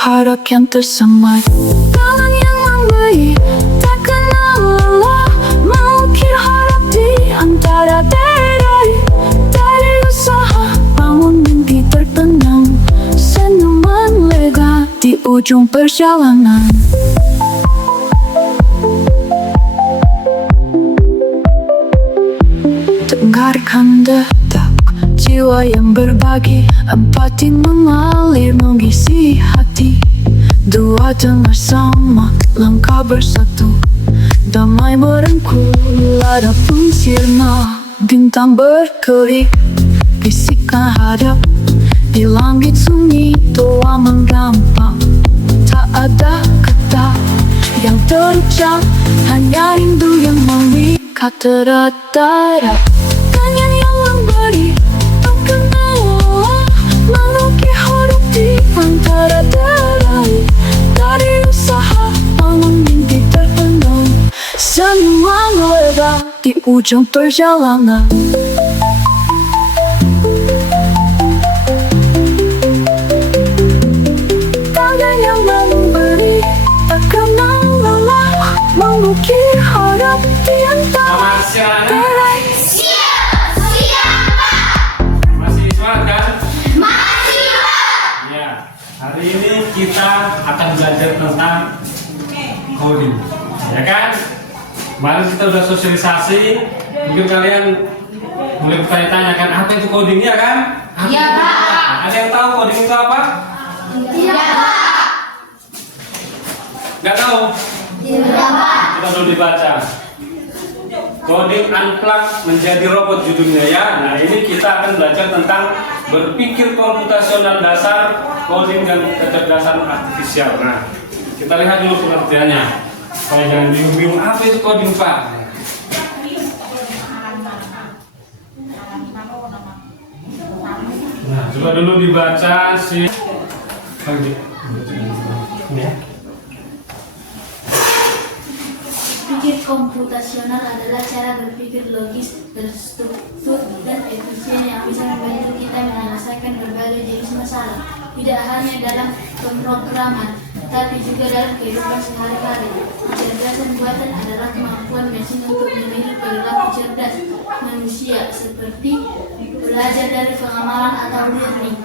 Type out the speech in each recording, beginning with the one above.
harap yang tersemat. Tangan yang memberi tak kenal lelah, mengukir harap di antara derai. Dari usaha bangun mimpi tertenang, senyuman lega di ujung perjalanan. Dengarkan detak jiwa yang berbagi, empati mengalir mengisi hati. Dua dengar sama, langkah bersatu, damai merengkuh, ada pun sirna. Bintang berkelip, bisikan hadap di langit sunyi, doa menggampang. Tak ada kata yang terucap, hanya rindu yang mengikat erat-erat. Tangan yang memberi tak kenal lelah, mengukir huruf di antara derai. Dari usaha bangun mimpi terpenuh, senyuman lega di ujung perjalanan. Tangan yang memberi tak kenal lelah, mengukir harap di antara derai. Hari ini kita akan belajar tentang coding, ya kan? Kemarin kita udah sosialisasi, mungkin kalian boleh bertanya-tanya kan, apa itu coding, ya kan? Iya, Pak. Ada yang tahu coding itu apa? Tidak, Pak. Nggak tahu? Tidak, Pak. Kita dulu dibaca. Coding Unplugged menjadi robot judulnya, ya. Nah, ini kita akan belajar tentang berpikir komputasional dasar, coding dan kecerdasan artifisial. Nah, kita lihat dulu pengertiannya. Supaya jangan bingung-bingung, apa itu coding, Pak? Nah, coba dulu dibaca si Pikir komputasional adalah cara berpikir logis, terstruktur, dan efisien yang bisa membantu kita menyelesaikan berbagai jenis masalah. Tidak hanya dalam pemrograman, tetapi juga dalam kehidupan sehari-hari. Kecerdasan buatan adalah kemampuan mesin untuk meniru perilaku cerdas manusia, seperti belajar dari pengamalan atau learning,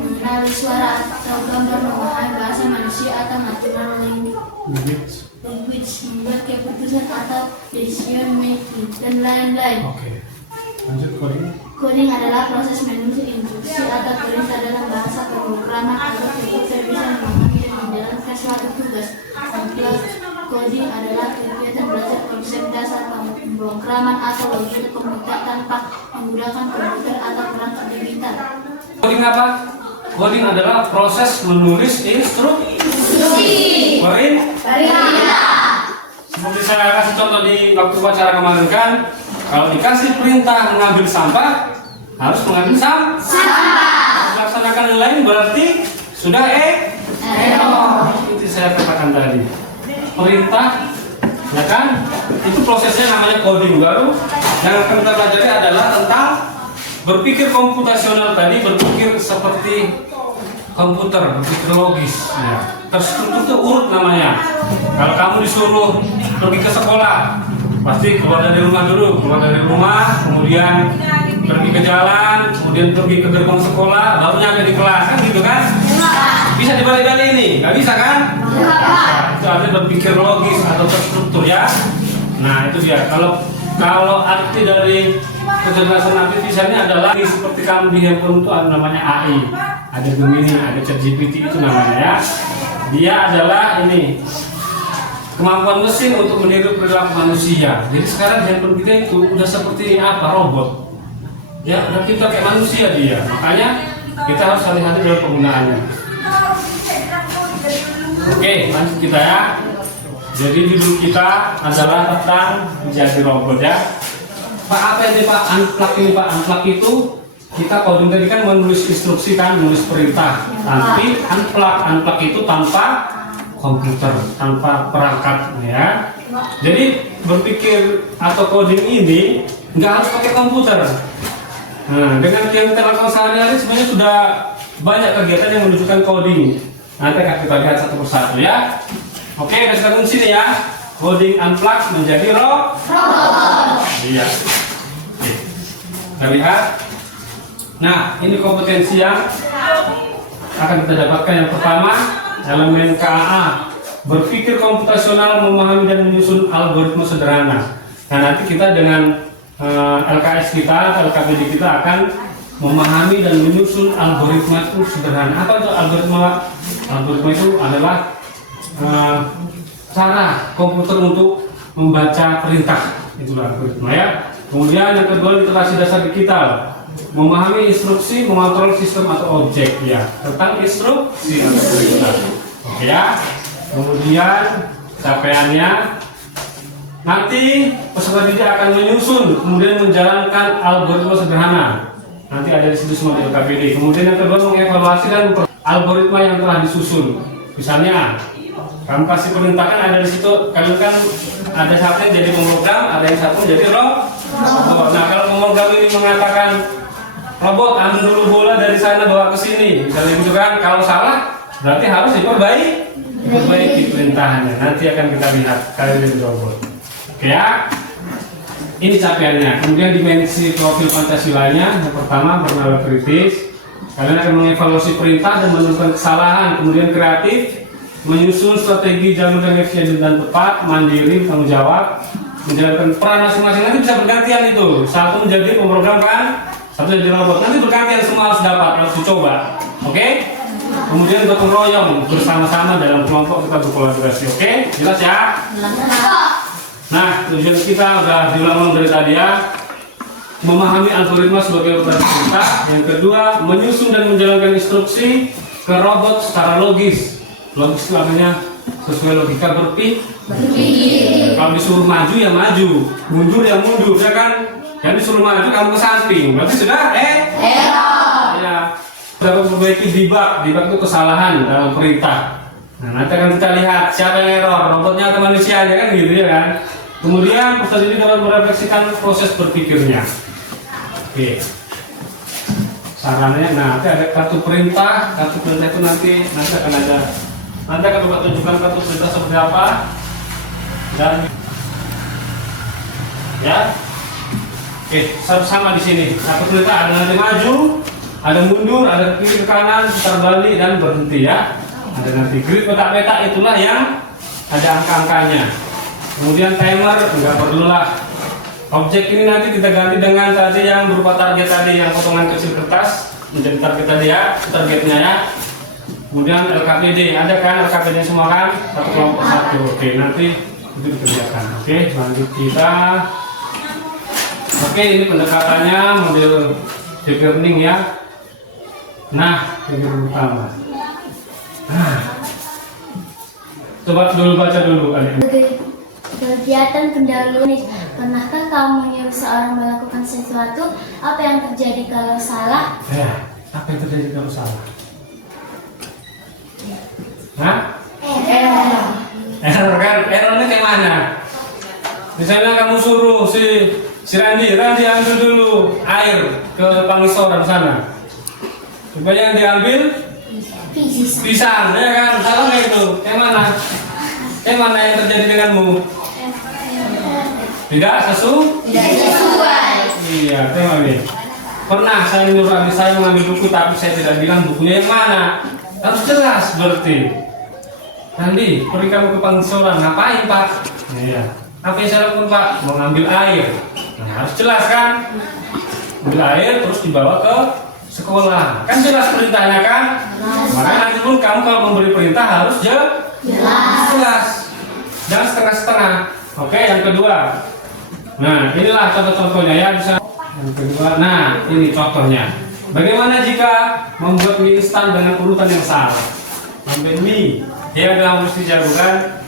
mengenali suara atau gambar, memahami bahasa manusia atau natural language, membuat keputusan atau decision making, dan lain-lain. Oke, lanjut coding. Coding adalah proses menulis instruksi atau perintah dalam bahasa pemrograman agar komputer bisa memahami dan menjalankan suatu tugas. Unplugged coding adalah kegiatan belajar konsep dasar pemrograman atau logika komputer tanpa menggunakan komputer atau perangkat digital. Coding apa? Coding adalah proses menulis instruksi. Seperti saya kasih contoh di waktu upacara kemarin kan, kalau dikasih perintah mengambil sampah, harus mengambil sampah. Melaksanakan yang lain berarti sudah itu saya katakan tadi. Perintah, ya kan? Itu prosesnya namanya coding. Baru yang akan kita pelajari adalah tentang berpikir komputasional tadi, berpikir seperti komputer, berpikir logis. Ya. Terstruktur itu urut namanya. Kalau kamu disuruh pergi ke sekolah, pasti keluar dari rumah dulu, kemudian pergi ke jalan, kemudian pergi ke gerbang sekolah, baru nyampe di kelas, kan gitu kan? Bisa dibalik-balik ini, nggak bisa kan? Nah, itu artinya berpikir logis atau terstruktur, ya. Nah, itu dia. Kalau arti dari kecerdasan artifisialnya adalah seperti kamu di handphone itu ada namanya AI, ada Gemini, ada ChatGPT, itu namanya, ya. Dia adalah ini kemampuan mesin untuk meniru perilaku manusia. Jadi sekarang handphone kita itu udah seperti apa, robot, ya, udah kita kayak manusia dia. Makanya kita harus hati-hati dalam penggunaannya. Oke, lanjut kita, ya. Jadi judul kita adalah tentang menjadi robot, ya. Pak, apa ini Pak? Unplugged ini Pak. Unplugged itu kita coding tadi kan menulis instruksi kan, menulis perintah. Tapi unplugged itu tanpa komputer, tanpa perangkat, ya. Jadi berpikir atau coding ini nggak harus pakai komputer. Nah, dengan yang kita lakukan sehari-hari sebenarnya sudah banyak kegiatan yang menunjukkan coding. Nanti akan kita lihat satu persatu ya. Oke, dari sekarang sini ya. Coding unplug menjadi robot. Iya. Oke. Kita lihat. Nah, ini kompetensi yang akan kita dapatkan. Yang pertama, elemen KAA, berpikir komputasional, memahami dan menyusun algoritma sederhana. Nah, nanti kita dengan LKS kita, LKPD kita akan memahami dan menyusun algoritma itu sederhana. Apa itu algoritma? Algoritma itu adalah cara komputer untuk membaca perintah. Itulah algoritma ya. Kemudian yang kedua, literasi dasar digital, memahami instruksi, mengontrol sistem atau objek ya, tentang instruksi atau perintah. Oke ya. Kemudian capaiannya nanti peserta didik akan menyusun kemudian menjalankan algoritma sederhana. Nanti ada di situ semua di LKPD. Kemudian yang kedua, mengevaluasi dan algoritma yang telah disusun. Misalnya kamu kasih perintah kan ada di situ, kalian kan ada satu yang jadi pemrogram, ada yang satu jadi robot. Nah, kalau pemrogram ini mengatakan robot ambil dulu bola dari sana bawa ke sini, misalnya gitu kan. Kalau salah berarti harus diperbaiki perintahnya. Nanti akan kita lihat kalian jadi robot. Oke ya. Ini capaiannya. Kemudian dimensi profil Pancasilanya. Yang pertama, bernalar kritis. Kalian akan mengevaluasi perintah dan menemukan kesalahan. Kemudian kreatif, menyusun strategi jalur yang efisien dan tepat, mandiri, tanggung jawab, menjalankan peran masing-masing. Nanti bisa bergantian itu. Satu menjadi pemrogram kan, satu jadi robot. Nanti bergantian, semua harus dapat, harus dicoba. Oke? Kemudian gotong royong, bersama-sama dalam kelompok kita berkolaborasi. Oke? Jelas ya? Nah, tujuan kita udah diulang dari tadi ya. Memahami algoritma sebagai operasi perintah. Yang kedua, menyusun dan menjalankan instruksi ke robot secara logis. Logis itu artinya sesuai logika berpikir. Kalau disuruh maju ya maju, mundur ya mundur, ya kan? Jadi disuruh maju kamu ke samping, berarti sudah error. Ya, dapat memperbaiki debug itu kesalahan dalam perintah. Nah, nanti akan kita lihat siapa yang error, robotnya atau manusianya kan gitu ya kan. Kemudian peserta ini dapat merefleksikan proses berpikirnya. Oke. Sarannya, nah nanti ada kartu perintah itu nanti akan ada. Nanti akan coba tunjukkan kartu perintah seperti apa dan ya. Oke, sama di sini. Kartu perintah ada nanti maju, ada mundur, ada kiri ke kanan, putar balik dan berhenti ya. Ada nanti grid peta-peta, itulah yang ada angka-angkanya. Kemudian timer enggak perlulah. Objek ini nanti kita ganti dengan tadi yang berupa target tadi, yang potongan kecil kertas menjadi target tadi ya, targetnya ya. Kemudian LKPD, ada kan LKPD semua kan? Satu kelompok satu. Oke, nanti itu dikerjakan. Oke, lanjut kita. Oke, ini pendekatannya model deep learning ya. Nah, ini pertama. Nah, coba dulu baca dulu kalian. Kegiatan pendahuluan. Pernahkah kamu menyuruh seorang melakukan sesuatu? Apa yang terjadi kalau salah? Ya, apa yang terjadi kalau salah? Hah? Error kan? Errornya kayak mana? Misalnya kamu suruh si Randy ambil dulu air ke Pangisoran sana. Supaya yang diambil pisang, ya kan? Salah nggak itu? Kayak mana? Kayak mana yang terjadi denganmu? Tidak sesuai. Iya, tengok nih. Pernah saya menyuruh adik saya mengambil buku, tapi saya tidak bilang bukunya yang mana. Harus jelas berarti. Nanti pergi kamu ke Pangisoran, ngapain Pak? Iya. Apa yang saya lakukan Pak? Mau ngambil air. Nah, harus jelas kan? Ambil air terus dibawa ke sekolah. Kan jelas perintahnya kan? Makanya nanti pun kamu kalau memberi perintah harus jelas. Jangan setengah-setengah. Oke, yang kedua. Nah, inilah contoh-contohnya ya, bisa. Yang kedua, nah ini contohnya. Bagaimana jika membuat mie instan dengan urutan yang salah? Ambil mie, dia udah mesti jago kan?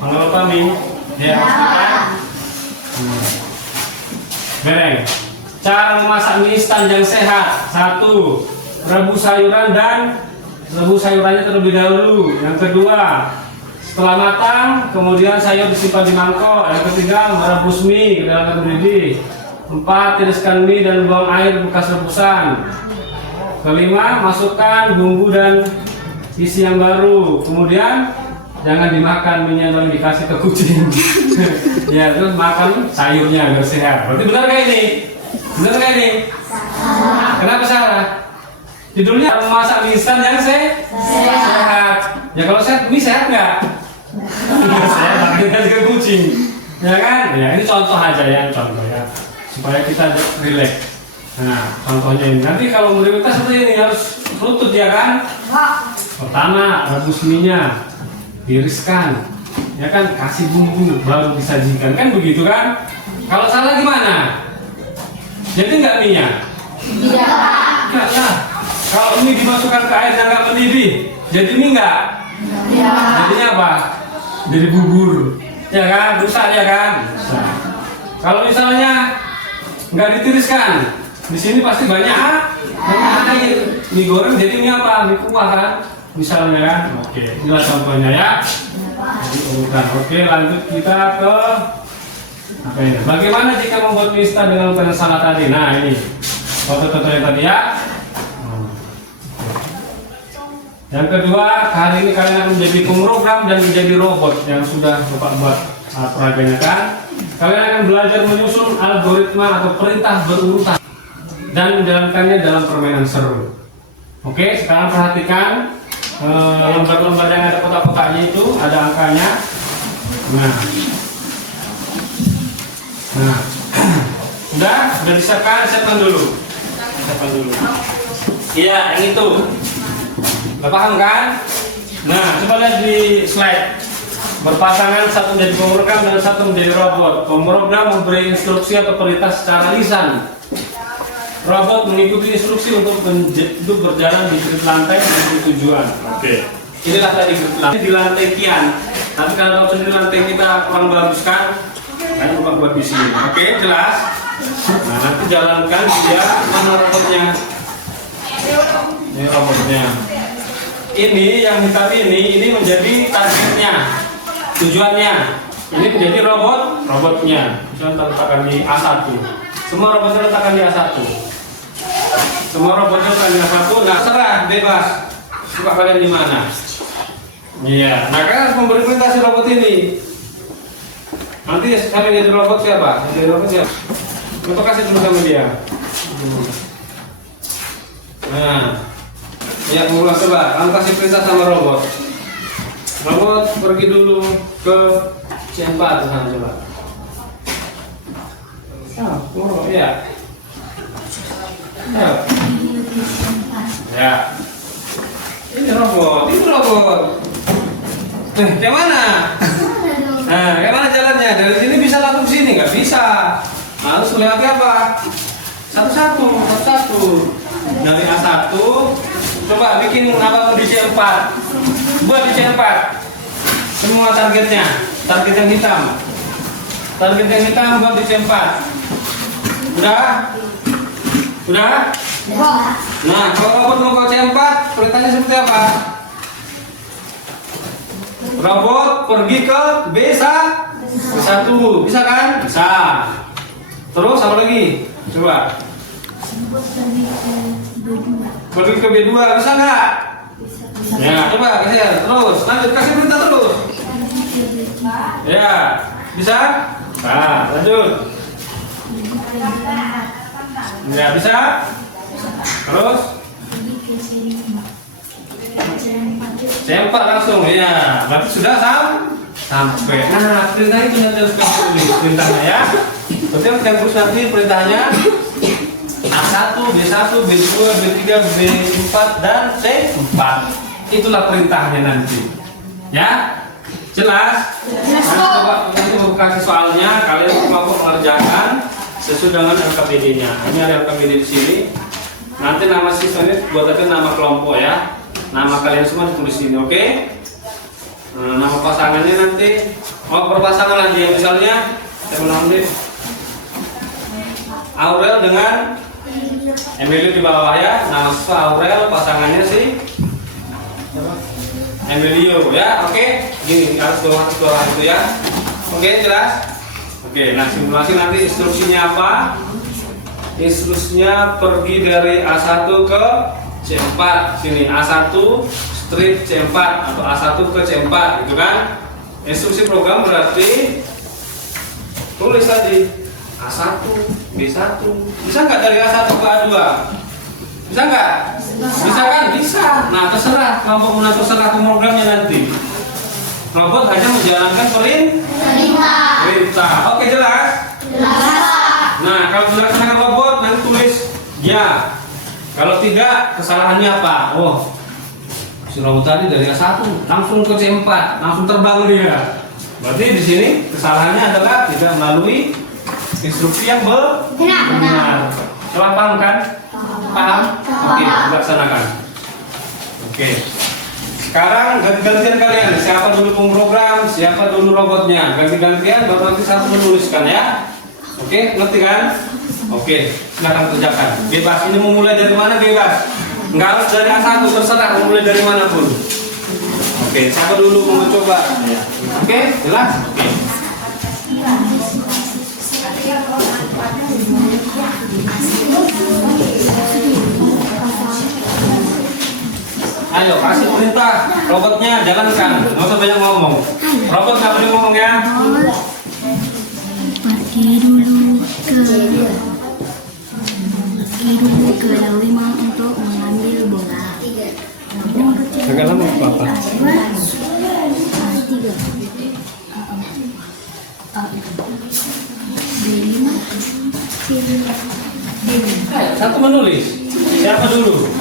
Mengelola mie, dia mesti kan? Bereng. Cara memasak mie instan yang sehat. 1. Rebus sayuran dan rebus sayurannya terlebih dahulu. Yang kedua, setelah matang, kemudian sayur disimpan di mangkok. Yang ketiga, merebus mie ke dalam air mendidih. 4. Tiriskan mie dan buang air bekas rebusan. Kelima, masukkan bumbu dan isi yang baru. Kemudian jangan dimakan minyak lalu dikasih ke kucing. Ya, terus makan sayurnya biar sehat. Berarti benar nggak ini? Benar nggak ini? Kenapa salah? Judulnya memasak mie instan yang sehat. Ya kalau sehat, mie sehat nggak? Sehat, kita kasih ke kucing. Ya kan? Ya ini contoh aja ya, contoh ya. Supaya kita relax. Nah, contohnya ini. Nanti kalau prioritas seperti ini harus lutut ya kan? Pertama, rebus mie-nya, tiriskan, ya kan? Kasih bumbu, baru disajikan, kan begitu kan? Kalau salah gimana? Jadi nggak mie-nya? Tidak lah. Kalau mie dimasukkan ke air yang nggak mendidih, jadi mie nggak? Jadinya apa? Jadi bubur, ya kan? Rusak ya kan? Rusak. Kalau misalnya nggak ditiriskan, di sini pasti banyak air. Mie goreng jadi mie apa? Mie kuah kan? Misalnya kan? Oke, inilah contohnya ya. Jadi urutan. Oke, lanjut kita ke apa ini? Bagaimana jika membuat mie instan dengan urutan yang salah tadi? Nah ini foto-fotonya tadi ya. Yang kedua, hari ini kalian akan menjadi pemrogram dan menjadi robot yang sudah Bapak buat peraganya kan. Kalian akan belajar menyusun algoritma atau perintah berurutan dan menjalankannya dalam permainan seru. Oke, sekarang perhatikan lembar-lembar yang ada kotak-kotaknya itu ada angkanya. Nah, udah disiapkan, siapkan dulu. Iya, yang itu. Udah paham kan? Nah, coba lihat di slide. Berpasangan, satu menjadi pemrogram dan satu menjadi robot. Pemrogram memberi instruksi atau perintah secara lisan. Robot mengikuti instruksi untuk berjalan di grid lantai menuju tujuan. Oke. Inilah tadi grid lantai di lantai kian. Tapi kalau tahu sendiri lantai kita kurang bagus kan? Kan buat di sini. Oke, jelas. Nah, nanti jalankan dia mana robotnya? Ini robotnya. Ini yang hitam ini menjadi targetnya, tujuannya. Ini menjadi robotnya. Misalnya letakkan di A1. Semua robotnya letakkan di A1. Semua robotnya letakkan di A1. Nah, serah, bebas. Suka kalian di mana? Iya. Nah, kalian harus memberi perintah si robot ini. Nanti kalian jadi robot siapa? Jadi robot siapa? Kita kasih dulu sama dia. Nah. Ya, mulai coba, kamu kasih perintah sama robot. Robot pergi dulu ke C4 sana coba. Ya. Ya. Ini robot, itu robot. Kayak mana? Nah, kayak mana jalannya? Dari sini bisa langsung sini, nggak bisa. Harus melewati apa? Satu-satu. Dari A1. Coba bikin apa di C4. Buat di C4. Semua targetnya. Target yang hitam. Target yang hitam buat di C4. Udah? Nah, kalau robot mau ke C4, perintahnya seperti apa? Robot pergi ke B1. Bisa kan? Bisa. Terus apa lagi? Coba. Pergi ke B2, bisa nggak? Ya, coba kasih terus, lanjut kasih perintah terus. Ya, bisa? Nah, lanjut. Ya, bisa? Terus? C4 langsung, ya. Berarti sudah sampai. Nah, perintah itu nanti harus kasih perintahnya ya. Berarti yang terus nanti perintahnya A1, B1, B2, B3, B4, dan C4. Itulah perintahnya nanti. Ya? Jelas? Nanti mau kasih soalnya, kalian kelompok mengerjakan sesuai dengan LKPD-nya. Ini ada LKPD di sini. Nanti nama siswa ini buat aja nama kelompok ya. Nama kalian semua ditulis sini, oke? Nah, nama pasangannya nanti. Perpasangan lagi ya, misalnya saya ulang deh. Aurel dengan Emilio di bawah ya, nama Aurel, pasangannya si Emilio ya, oke? Gini harus bawah itu ya, oke jelas? Oke, nah simulasi nanti instruksinya apa? Instruksinya pergi dari A1 ke C4 sini, A1 strip C4 atau A1 ke C4 gitu kan. Instruksi program berarti tulis tadi A1, B1. Bisa nggak dari A1 ke A2? Bisa nggak? Bisa kan? Bisa. Nah terserah, kelompok mengatur terserah programnya nanti. Robot hanya menjalankan perintah. Oke, jelas? Nah, kalau melaksanakan robot nanti tulis ya. Kalau tidak, kesalahannya apa? Oh, si robot tadi dari A1 langsung ke C4, langsung terbang dia. Berarti di sini kesalahannya adalah tidak melalui instruksi yang benar. Telah paham kan? Paham? Oke, laksanakan. Oke. Sekarang ganti-gantian kalian. Siapa dulu pemrogram, siapa dulu robotnya. Ganti-gantian baru nanti satu menuliskan ya. Oke, ngerti kan? Oke, silakan kerjakan. Bebas. Ini mau mulai dari mana bebas. Nggak harus dari A1, terserah mau mulai dari mana pun. Oke, siapa dulu mau coba? Oke, jelas? Oke. Ayo, kasih perintah robotnya jalankan. Nggak usah banyak ngomong. Robot nggak boleh ngomong ya. Pergi dulu ke lemang untuk mengambil bola. Agak lama Bapak. Satu menulis. Siapa dulu?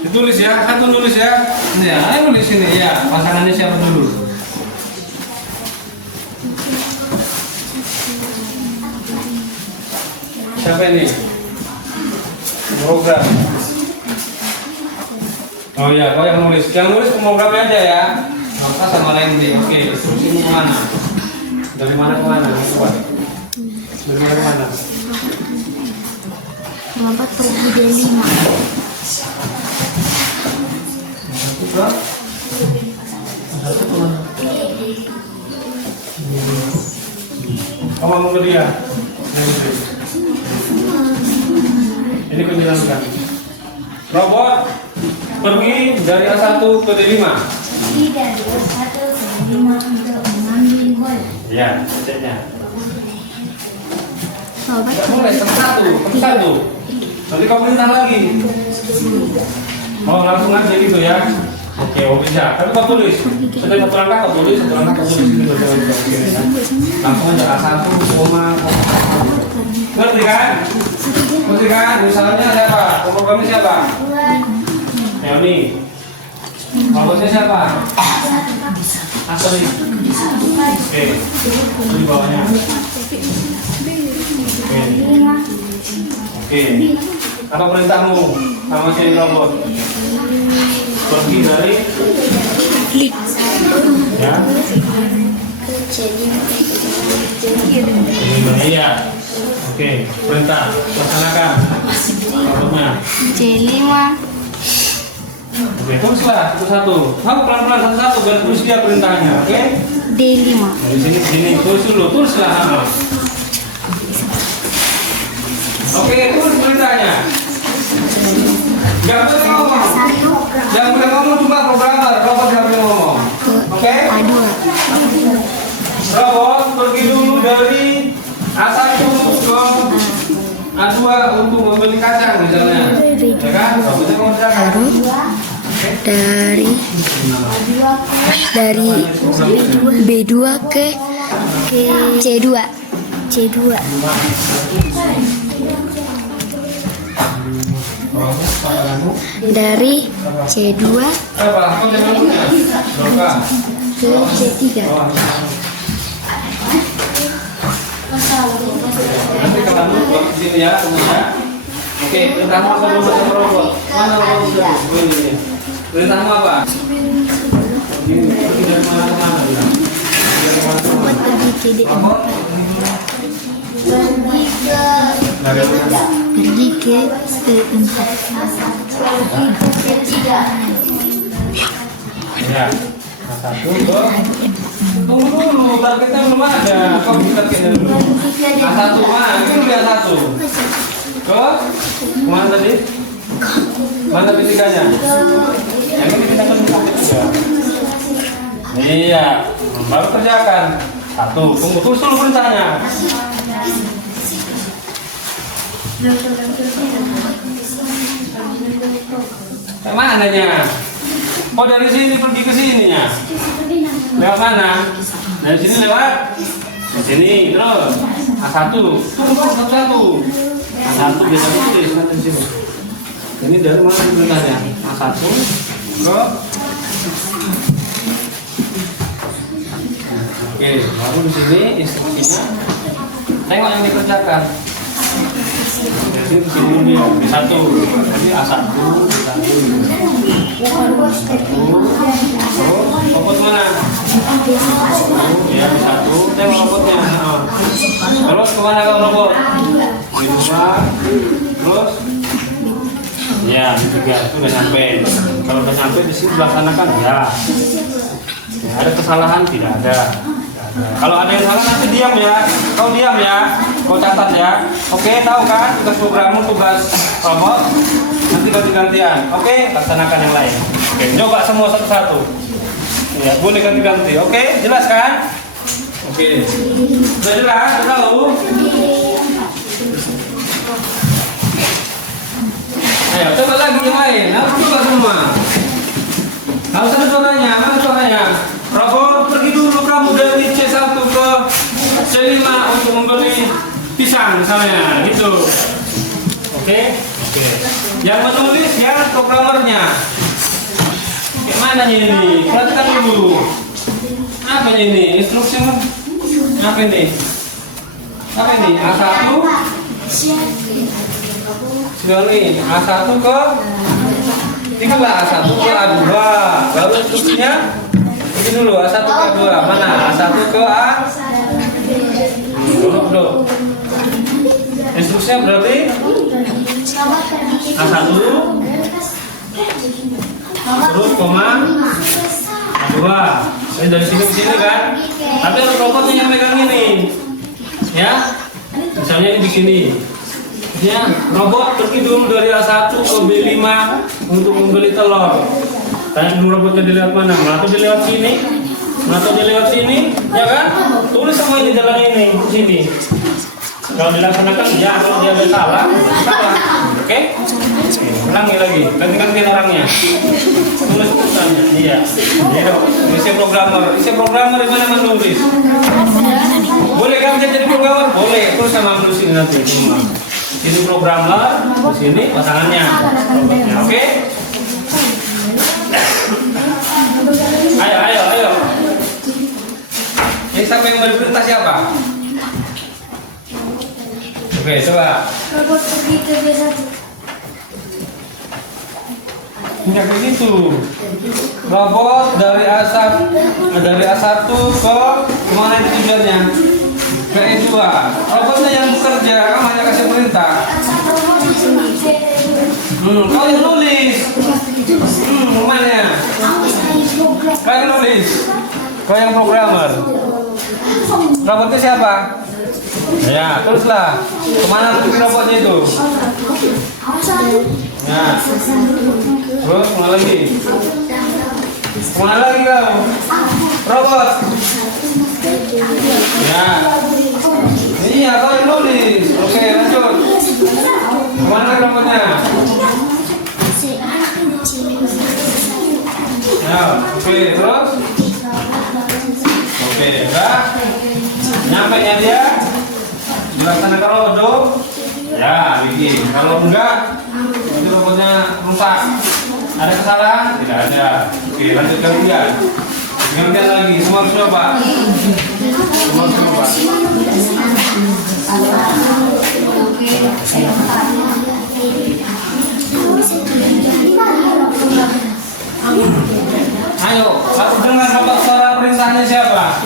Ditulis ya, satu nulis ya. Ya, ayo nulis ini ya. Pasangannya siapa dulu? Siapa ini? Program. Oh ya, kau yang nulis. Yang nulis pemrogram aja ya. Apa sama lain nih? Oke, instruksinya kemana? Dari mana ke mana? Coba. Dari mana ke mana? Robot pergi dari 5. Kamu ngomong ke dia. Ini penjelasan. Robot pergi dari A1 ke D5. Pergi dari A1 ke D5 untuk mengambil bola. Ya, ceknya. Robot Mulai satu. Nanti kau perintah lagi. Oh, langsung aja gitu ya. Oke, bisa. Tapi kau tulis. Setiap satu langkah kau tulis, satu langkah kau tulis gitu. Langsung aja A1, koma. Ngerti kan? Ngerti kan? Misalnya siapa? Pemrogrammnya siapa? Ya ini. Robotnya siapa? Asli. Oke. Di bawahnya. Oke. Apa perintahmu sama si robot? Pergi dari ya. Iya. Oke, perintah laksanakan robotnya. C5. Oke, tulislah satu-satu. Kamu pelan-pelan satu-satu biar tulis dia perintahnya, oke? D5. Nah, di sini tulis dulu, tulislah. Oke, tulis perintahnya. Jangan boleh ngomong. Jangan boleh ngomong cuma programmer, robot yang boleh ngomong. Oke? A2. Robot pergi dulu dari A1 ke A2 untuk membeli kacang misalnya. Ya kan? Robotnya mengerjakan. Dari B2 ke C2. Dari C2 ke C3. Nanti kalau buat di sini ya, semuanya. Oke, perintahmu apa dulu sama robot? Mana robot dulu? Ini. Perintahmu apa? Pergi dari mana ke mana? Dari mana ke mana? Pergi ke D4. Pergi ke D4. Ya. Satu, dua. Tunggu dulu, targetnya belum ada. Kok bisa targetnya dulu? A1 mana? Itu dia A1. Ke? Kemana tadi? Mana fisikanya? Ini kita kan juga. Iya, baru kerjakan. Satu, tunggu tulis dulu perintahnya. Kayak mananya? Oh dari sini pergi ke sininya. Lewat mana? Dari sini lewat ke sini terus. A1. Satu. A1 biasa tulis nanti di sini. Ini dari mana perintahnya? A1 ke. Oke, baru di sini instruksinya. Tengok yang dikerjakan. Jadi di sini dia B1. Jadi A1, B1. Robot mana? Ya B1. Tengok robotnya. Terus kemana kalau robot? B2. Terus? Ya B3 itu udah sampai. Kalau udah sampai di sini dilaksanakan ya. Ada kesalahan tidak ada. Kalau ada yang salah nanti diam ya. Kau diam ya. Kau catat ya. Oke, tahu kan? Tugas programmu, tugas robot. Nanti ganti-gantian. Oke, laksanakan yang lain. Oke, coba semua satu-satu. Ya, boleh ganti-ganti. Oke, jelas kan? Oke. Sudah jelas? Sudah tahu? Ayo, coba lagi yang lain. Harus coba semua. Harus ada suaranya. Mana suaranya? Robot, pergi dulu kamu dari C1 ke C5 untuk membeli pisang misalnya, gitu. Oke? Oke. Yang menulis ya programmernya. Kayak mana ini? Perhatikan dulu. Apa ini? Instruksinya apa ini? Apa ini? A1 sekali A1 ke tinggallah A1 ke A2. Baru instruksinya ini dulu A1 ke A2. Mana? A1 ke A. Dulu. Instruksinya berarti A1 terus koma A2. Dari sini ke sini kan? Tapi harus robotnya yang megang ini. Ya. Misalnya ini di sini. Ya, robot pergi dulu dari A1 ke B5 untuk membeli telur. Tanya dulu robotnya dilihat mana? Atau dilewat sini? Atau dilewat sini? Ya kan? Tulis semua ini jalan ini, sini. Kalau dilaksanakan ya, kalau dia salah, salah. Oke? Ulangi lagi, ganti-ganti orangnya. Tulis tulisannya, iya. Isi programmer gimana menulis? Boleh kamu jadi programmer? Boleh, terus sama menulis ini nanti. Ini programmer, di sini pasangannya. Oke? Ayo. Ini siapa yang beri perintah siapa? Oke, coba. Robot pergi ke B1. Punya kayak gitu. Robot dari A1 ke kemana itu tujuannya? Ke E2. Robotnya yang bekerja, kamu hanya kasih perintah. Kau yang nulis. Kemana? Kau yang nulis. Kau yang programmer. Robotnya siapa? Ya, teruslah. Kemana pergi robotnya itu? Ya. Terus kemana lagi? Kemana lagi kau? Robot. Ya. Iya, kau yang nulis. Oke, lanjut. Kemana lagi robotnya? Ya, oke, terus? Oke, udah? Nyampe nya dia? Dilaksanakan robot. Ya, bikin. Kalau enggak, nanti robotnya rusak. Ada kesalahan? Tidak ada. Oke, lanjut gantian. Gantian lagi. Semua harus coba. Ayo, harus dengar apa suara perintahnya siapa?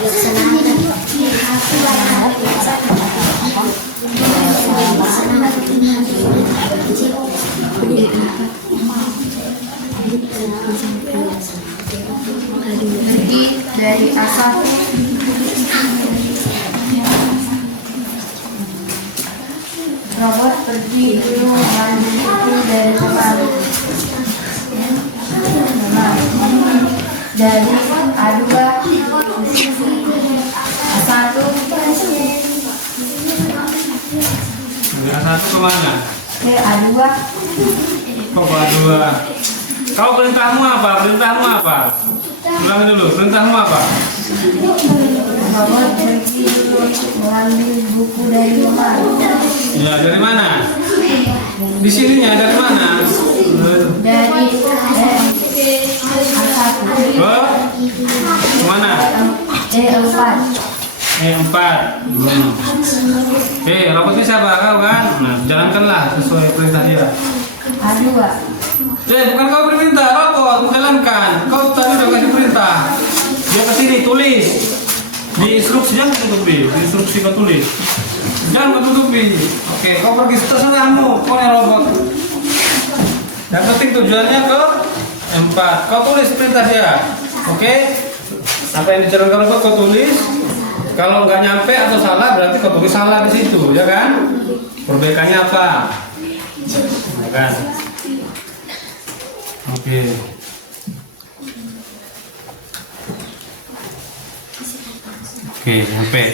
Dari A1 robot pergi dulu ambil buku dari lemari. Dari A2 A1 A1 kemana? ke A2. Kok A2? Kau perintahmu apa? Perintahmu apa? Ulangi dulu, perintahmu apa? Mama pergi dulu mengambil buku dari lemari. Ya, dari mana? Di sininya dari mana? Dari A1 Mana? E4. E4. Robotnya siapa? Kau kan? Nah, jalankanlah sesuai perintah dia. A2. Bukan kau berperintah, robot menjalankan. Kau tadi udah kasih perintah. Dia kesini tulis. Di instruksi jangan tutupi. Di instruksi kau tulis. Jangan kau tutupi. Oke, kau pergi terserahmu. Kau yang robot. Yang penting tujuannya ke M4. Kau tulis perintah dia. Oke? Apa yang dijalankan robot kau tulis. Kalau nggak nyampe atau salah berarti kau tulis salah di situ, ya kan? Perbaikannya apa? Ya kan? Oke. Oke, sampai.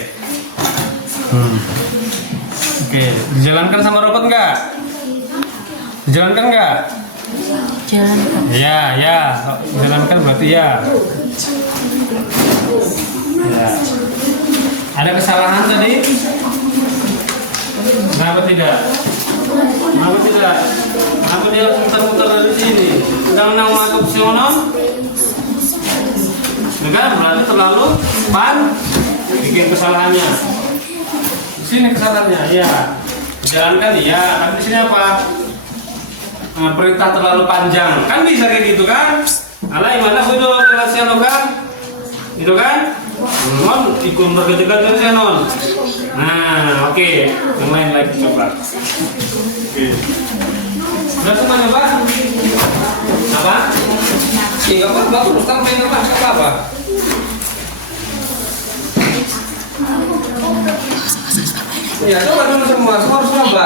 Oke, dijalankan sama robot nggak? Dijalankan nggak? Jalankan. Ya, dijalankan berarti ya. Ya. Ada kesalahan tadi? Kenapa tidak? Kenapa tidak? Kenapa dia muter-muter dari sini? Sedang masuk sionom? Enggak, berarti terlalu bikin kesalahannya. Di sini kesalahannya, ya. Jalankan ya. Tapi di sini apa? Nah, perintah terlalu panjang. Kan bisa kayak gitu kan? Alai mana bodoh relasiano kan? Itu kan? Non ikut berkejagaan dengan non. Nah, oke. Yang lain lagi coba. Oke. Udah semua nyoba? Apa? Iya, apa? Bagus, kamu pengen apa? Ya, coba dulu semua harus nyoba.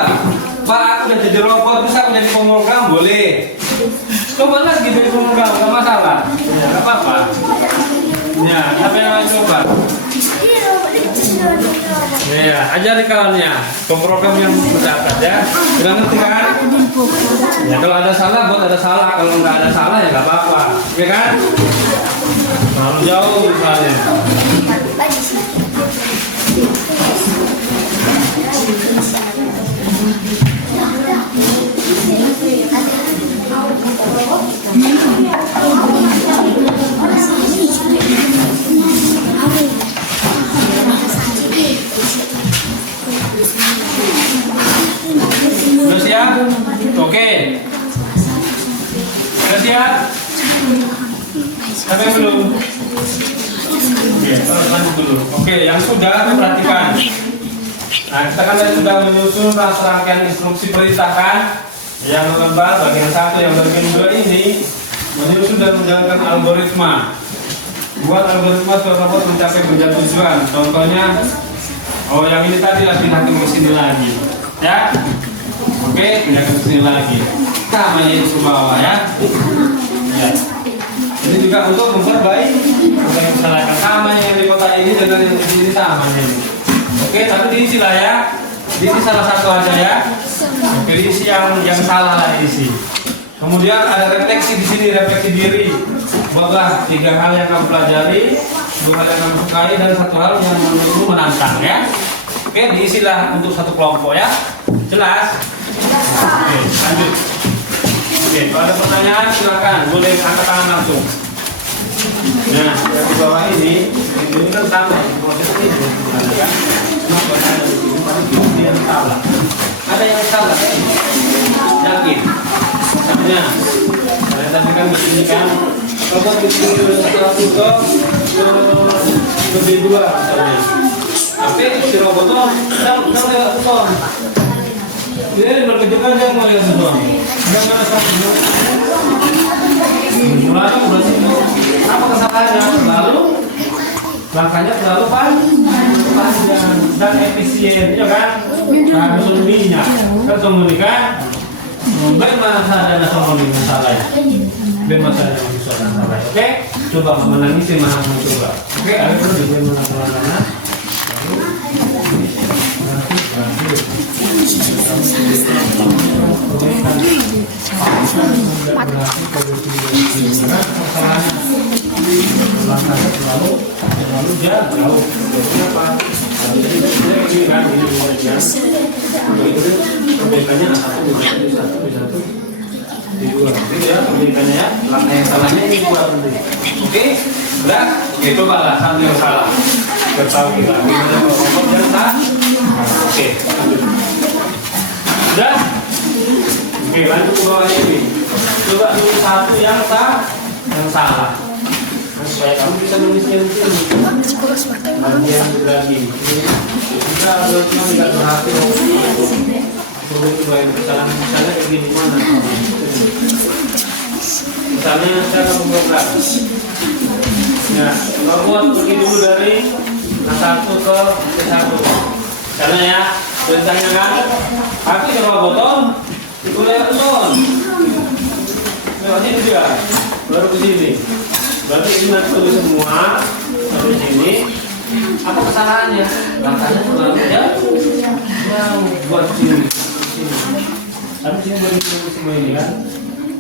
Pak, aku udah jadi robot, bisa aku jadi pemrogram, boleh. Coba lagi jadi pemrogram, nggak masalah. Ya, nggak apa-apa. Ya, apa yang mau coba? Ya, ajari kawannya pemrogram yang mencatat ya. Udah ngerti kan? Ya, kalau ada salah, buat ada salah. Kalau nggak ada salah ya nggak apa-apa, ya kan? Terlalu jauh misalnya. Udah siap? Oke. Udah siap? Sampai belum? Oke, terus lanjut dulu. Oke, yang sudah perhatikan. Nah, kita kan tadi sudah menyusun rangkaian instruksi perintah kan? Yang lembar bagian 1, yang bagian 2 ini menyusun dan menjalankan algoritma. Buat algoritma supaya robot mencapai tujuan. Contohnya, yang ini tadi pindah ke sini lagi, ya. Oke, pindah ke sini lagi. Sama ini ke bawah ya. Ya. Ini juga untuk memperbaiki misalkan sama yang di kota ini dengan yang di sini sama ini. Oke, tapi diisi lah ya. Diisi salah satu aja ya. Oke, diisi yang salah lah diisi. Kemudian ada refleksi di sini, refleksi diri. Buatlah 3 hal yang kamu pelajari, 2 hal yang kamu sukai, dan 1 hal yang menurutmu menantang ya. Oke, diisilah untuk satu kelompok ya. Jelas? Oke, lanjut. Oke, kalau ada pertanyaan silakan, boleh angkat tangan langsung. Nah, yang di bawah ini kan sama proses ini, kan? Yang salah. Ada yang salah? Yakin? Nah, saya tadi kan begini kan, kalau kita satu ke B2 misalnya, tapi si robot itu sedang lewat ton. Dia berkejagaan dia mau lihat sesuatu. Enggak ada satu. Lalu berarti apa kesalahannya? Lalu langkahnya terlalu panjang dan efisien, ya kan? Sumbinya, kan sumbi kan? Ben masa ada sumbi masalah ya. Ben masa ada masalah. Oke, coba menangisi mana coba. Oke, ada terus ben menang. Lalu jauh. Perbaikannya satu, ya, perbaikannya ya. Langkah yang salahnya ini dua. Oke, udah. Oke, coba lah satu yang salah. Bertahu kita. Gimana kalau yang salah? Oke, udah. Oke, lanjut ke bawahnya ini. Coba tulis satu yang salah. Supaya kamu bisa nulisnya di sini. Bagian lagi. Kita harusnya tidak berhasil. Kesalahan misalnya begini mana? Misalnya saya memprogram. Nah, robot pergi dulu dari A1 ke C1. Karena ya perintahnya kan, aku ke roboton, itu lewat ton. Lewat sini juga, baru ke sini. Berarti ini nanti tulis semua sampai sini. Apa kesalahannya? Langkahnya terlalu jauh buat sini. Harus sini baru tulis semua ini kan?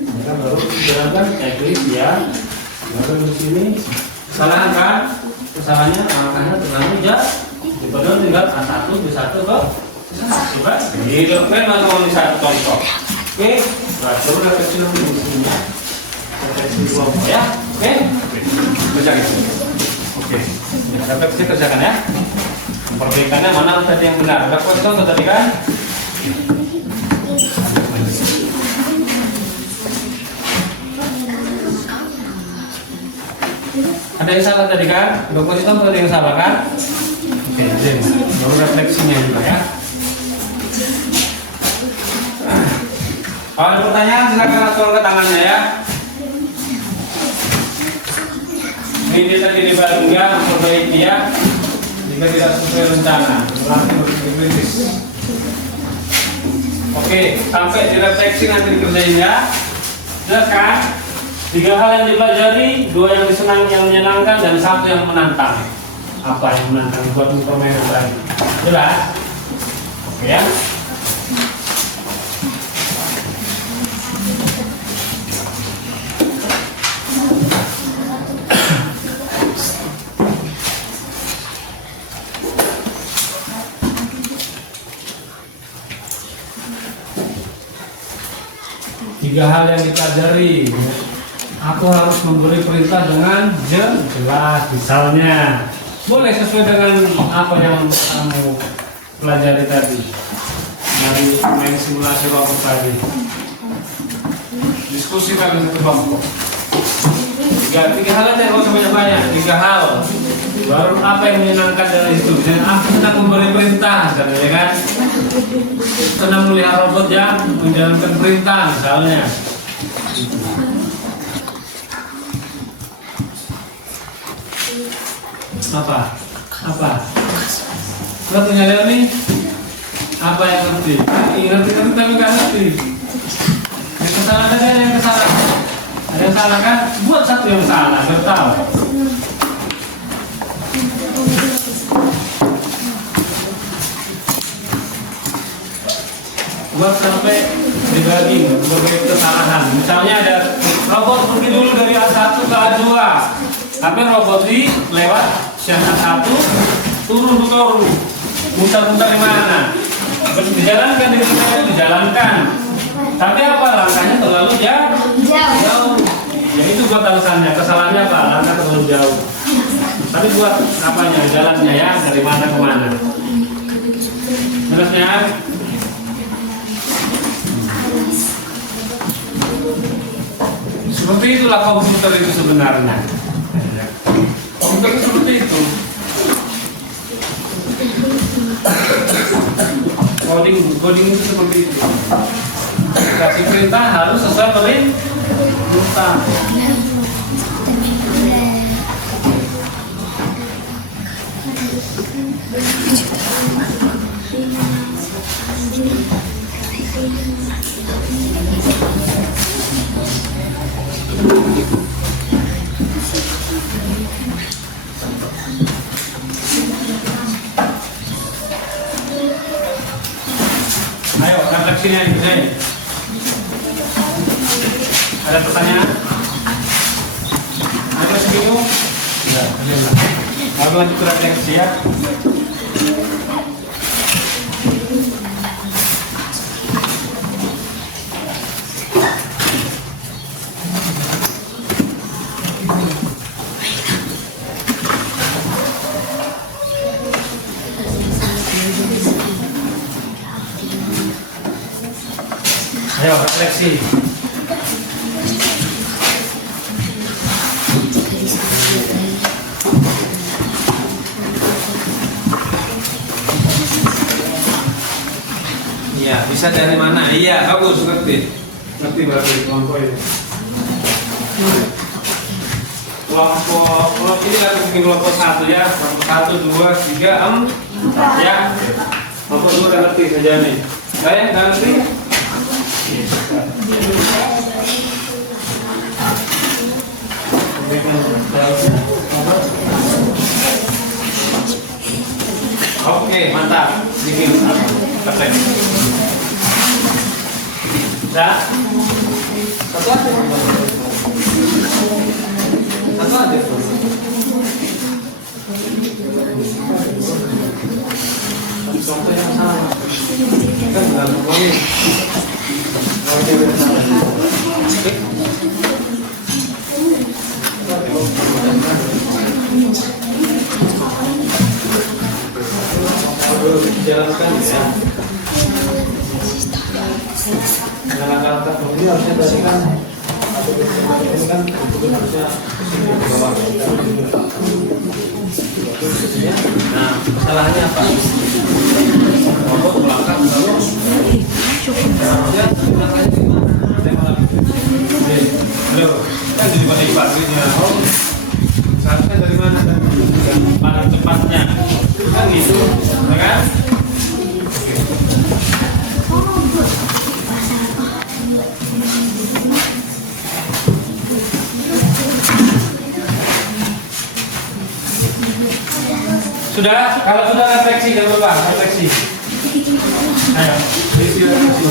Maka baru jalankan checklist ya. Baru di sini kesalahan kan? Kesalahannya langkahnya terlalu jauh. Padahal tinggal A1 B1 ke coba. Gitu kan mau satu contoh. Oke, baru udah kecil di sini. Ya, oke, kerjakan. Oke, dapat saya kerjakan ya. Perbaikannya mana tadi yang benar? Ada kosong tadi kan? Ada yang salah tadi kan? Dokumen itu ada yang salah kan? Oke, baru refleksinya juga ya. Kalau ada pertanyaan silakan langsung ke tangannya ya. Ini tadi dibangun memperbaiki ya. Jika tidak sesuai rencana, langsung berkritis. Oke, sampai direfleksi nanti dikerjain ya. Jelas kan? 3 hal yang dipelajari, 2 yang disenangi, yang menyenangkan, dan 1 yang menantang. Apa yang menantang buat permainan tadi? Jelas? Oke ya. Tiga hal yang dipelajari. Aku harus memberi perintah dengan jelas. Misalnya, boleh sesuai dengan apa yang kamu pelajari tadi dari main simulasi robot tadi. Diskusikan satu kelompok. Tiga hal aja, nggak usah banyak-banyak. 3 hal. Baru apa yang menyenangkan dari itu? Dan aku sedang memberi perintah, misalnya, ya kan? Sedang melihat robot yang menjalankan perintah, misalnya. Apa? Lo punya Leo nih? Apa yang ngerti? Ngerti tapi nggak ngerti. Yang kesalahan ada yang kesalahan. Ada yang salah kan? Buat satu yang salah, bertahu. Buat sampai dibagi berbagai kesalahan. Misalnya ada robot pergi dulu dari A1 ke A2, tapi robot ini lewat A1 turun, muter-muter di mana? Dijalankan. Tapi apa langkahnya terlalu jauh. Ya itu buat alasannya. Kesalahannya apa? Langkah terlalu jauh. Tapi buat apanya? Jalannya ya dari mana ke mana? Jelasnya? Seperti itulah komputer itu sebenarnya. Komputer itu seperti itu. Coding itu seperti itu. Kasih perintah harus sesuai perintah. Ayo, refleksinya dikerjain. Ada pertanyaan? Ada sebelum? Ya, ada. Lalu lanjut ke refleksi ya. Ayo, refleksi. Iya, bisa dari mana? Iya, bagus, ngerti. Ngerti berarti kelompok ini. Kelompok ini kita bikin kelompok 1 ya. Kelompok 1, 2, 3, 4 ya. Kelompok 2 udah ngerti saja nih. Saya nggak ngerti? Oke, mantap. Bikin perfect. Dah. Satu aja. Satu aja. Contoh yang sama. Kan nggak boleh. Jalankan ya. Dengan langkah ini harusnya tadi kan ini kan untuk harusnya ke bawah. Nah, masalahnya apa? Kalau belakang terus harusnya belakangnya di mana? Halo, kan jadi pada ibaratnya. Seharusnya dari mana? Paling cepatnya kan gitu, ya kan? Sudah, kalau sudah refleksi jangan lupa refleksi. Ayo, refleksi.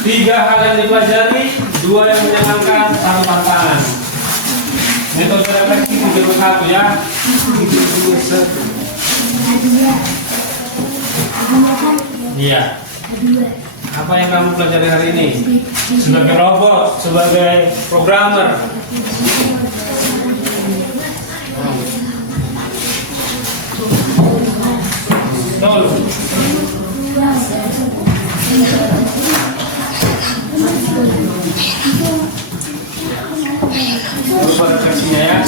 3 hal yang dipelajari, 2 yang menyenangkan, 1 tantangan. Metode refleksi 31 ya. Iya. Apa yang kamu pelajari hari ini? Sebagai robot, sebagai programmer. Betul. Lupa refleksinya ya.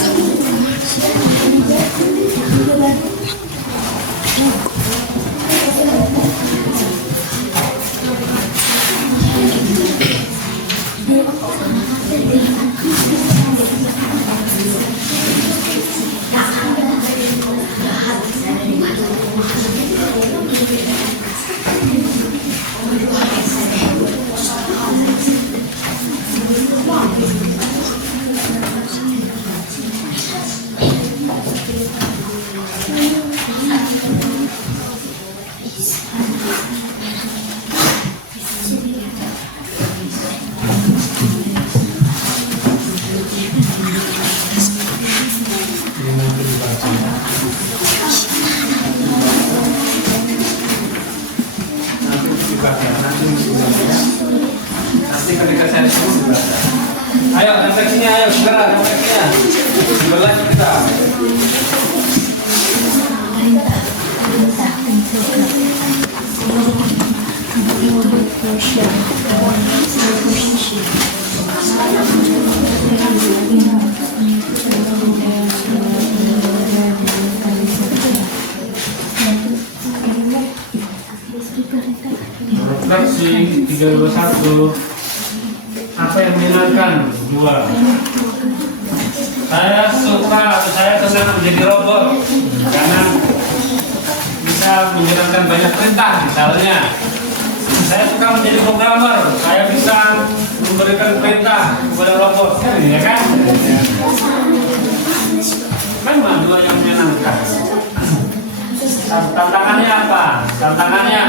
Nanti ketika saya suruh dibaca. Ayo refleksinya, ayo segera refleksinya. Berlanjut kita. Refleksi 321. Apa yang menyenangkan? 2. Saya suka atau saya senang menjadi robot karena bisa menjalankan banyak perintah. Misalnya, saya suka menjadi programmer. Saya bisa memberikan perintah kepada robot, ya kan? Memang dua yang menyenangkan. Tantangannya apa? Tantangannya